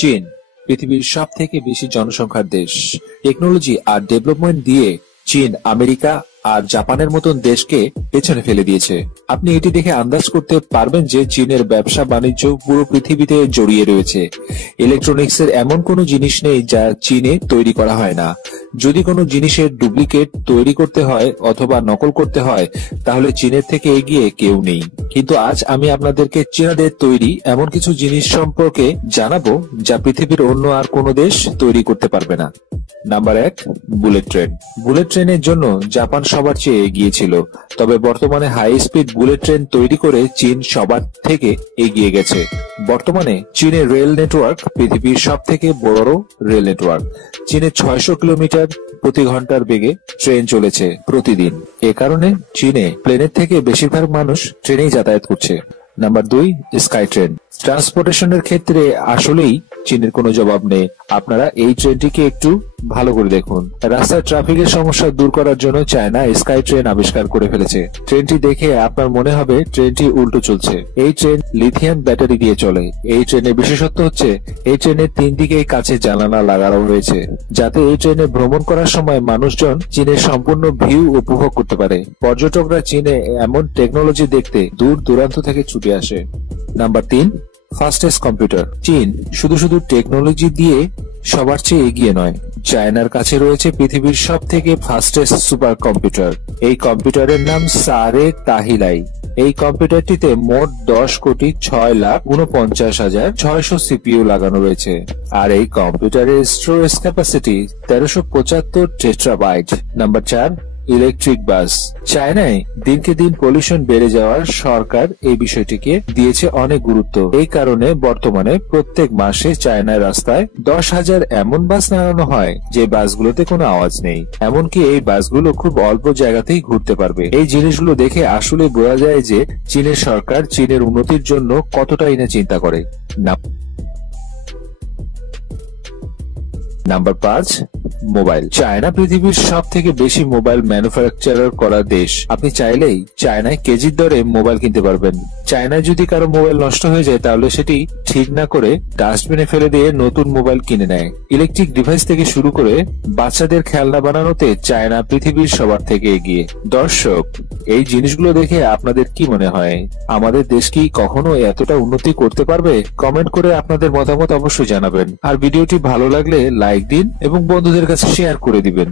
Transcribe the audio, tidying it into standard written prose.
চীন পৃথিবীর সব থেকে বেশি জনসংখ্যার দেশ। টেকনোলজি আর ডেভেলপমেন্ট দিয়ে চীন আমেরিকা আর জাপানের মতন দেশকে পেছনে ফেলে দিয়েছে। আপনি এটি দেখে আন্দাজ করতে পারবেন যে চীনের ব্যবসা বাণিজ্য পুরো পৃথিবীতে জড়িয়ে রয়েছে। ইলেকট্রনিক্সের এমন কোনো জিনিস নেই যা চীনে তৈরি করা হয় না। যদি কোনো জিনিসের ডুপ্লিকেট তৈরি করতে হয় অথবা নকল করতে হয় তাহলে চীনের থেকে এগিয়ে কেউ নেই। কিন্তু আজ আমি আপনাদেরকে চীনাদের তৈরি এমন কিছু জিনিস সম্পর্কে জানাবো যা পৃথিবীর অন্য আর কোনো দেশ তৈরি করতে পারবে না। Number 1, bullet train. বুলেট ট্রেনের জন্য জাপান সবার চেয়ে এগিয়ে ছিল, তবে বর্তমানে হাই স্পিড বুলেট ট্রেন তৈরি করে চীন সবার থেকে এগিয়ে গেছে। বর্তমানে চীনের রেল নেটওয়ার্ক পৃথিবীর সব থেকে বড় রেল নেটওয়ার্ক। চীনে 600 কিলোমিটার প্রতি ঘন্টার বেগে ট্রেন চলেছে প্রতিদিন। এ কারণে চীনে প্লেনের থেকে বেশিরভাগ মানুষ ট্রেনেই যাতায়াত করছে। Number 2, sky train. ট্রান্সপোর্টেশনের ক্ষেত্রে আসলেই চীনের কোনো জবাব নেই। আপনারা এই ট্রেনটিকে একটু ভালো করে দেখুন। রাস্তার ট্রাফিকের সমস্যা দূর করার জন্য চায়না স্কাই ট্রেন আবিষ্কার করে ফেলেছে। ট্রেনটি দেখে আপনার মনে হবে ট্রেনটি উল্টো চলছে। এই ট্রেন লিথিয়াম ব্যাটারি দিয়ে চলে। এই ট্রেনের বিশেষত্ব হচ্ছে এই ট্রেনের 3 দিকেই কাছে জানালা লাগানো রয়েছে, যাতে এই ট্রেনে ভ্রমণ করার সময় মানুষজন চীনের সম্পূর্ণ ভিউ উপভোগ করতে পারে। পর্যটকরা চীনে এমন টেকনোলজি দেখতে দূর দূরান্ত থেকে ছুটে আসে। Number 3, fastest computer. চীন শুধু টেকনোলজি দিয়ে সবার চেয়ে এগিয়ে নয়, চায়নার কাছে রয়েছে পৃথিবীর সব থেকে ফাস্টেস্ট সুপার কম্পিউটার। এই কম্পিউটারের নাম সারে তাহিলাই। এই কম্পিউটারটিতে মোট 10,06,49,600 সিপিইউ লাগানো রয়েছে, আর এই কম্পিউটারের storage capacity 1375 terabyte. Number 4, electric bus. চায়নায় দিনকে দিন পলিউশন বেড়ে যাওয়ার সরকার এই বিষয়টিকে দিয়েছে অনেক গুরুত্ব। এই কারণে বর্তমানে প্রত্যেক মাসে চায়নার রাস্তায় 10,000 এমন বাস নামানো হয় যে বাসগুলোতে কোনো আওয়াজ নেই। এমনকি এই বাসগুলো খুব অল্প জায়গাতেই ঘুরতে পারবে। এই জিনিসগুলো দেখে আসলে বোঝা যায় যে চীনের সরকার চীনের উন্নতির জন্য কতটাই না চিন্তা করে। Number 5, mobile. চায়না পৃথিবীর সব থেকে বেশি মোবাইল ম্যানুফ্যাকচারার করা দেশ। আপনি চাইলেই চায়নায় কেজির দরে মোবাইল কিনতে পারবেন। চায়নায় যদি কারো মোবাইল নষ্ট হয়ে যায় তাহলে সেটি ঠিক না করে ডাস্টবিনে ফেলে দিয়ে নতুন মোবাইল কিনে নেয়। ইলেকট্রিক ডিভাইস থেকে শুরু করে বাচ্চাদের খেলনা বানানোতে চায়না পৃথিবীর সবার থেকে এগিয়ে। দর্শক, এই জিনিসগুলো দেখে আপনাদের কি মনে হয়? আমাদের দেশ কি কখনো এতটা উন্নতি করতে পারবে? কমেন্ট করে আপনাদের মতামত অবশ্যই জানাবেন। আর ভিডিওটি ভালো লাগলে লাইক দিন এবং বন্ধুদের কাছে শেয়ার করে দিবেন।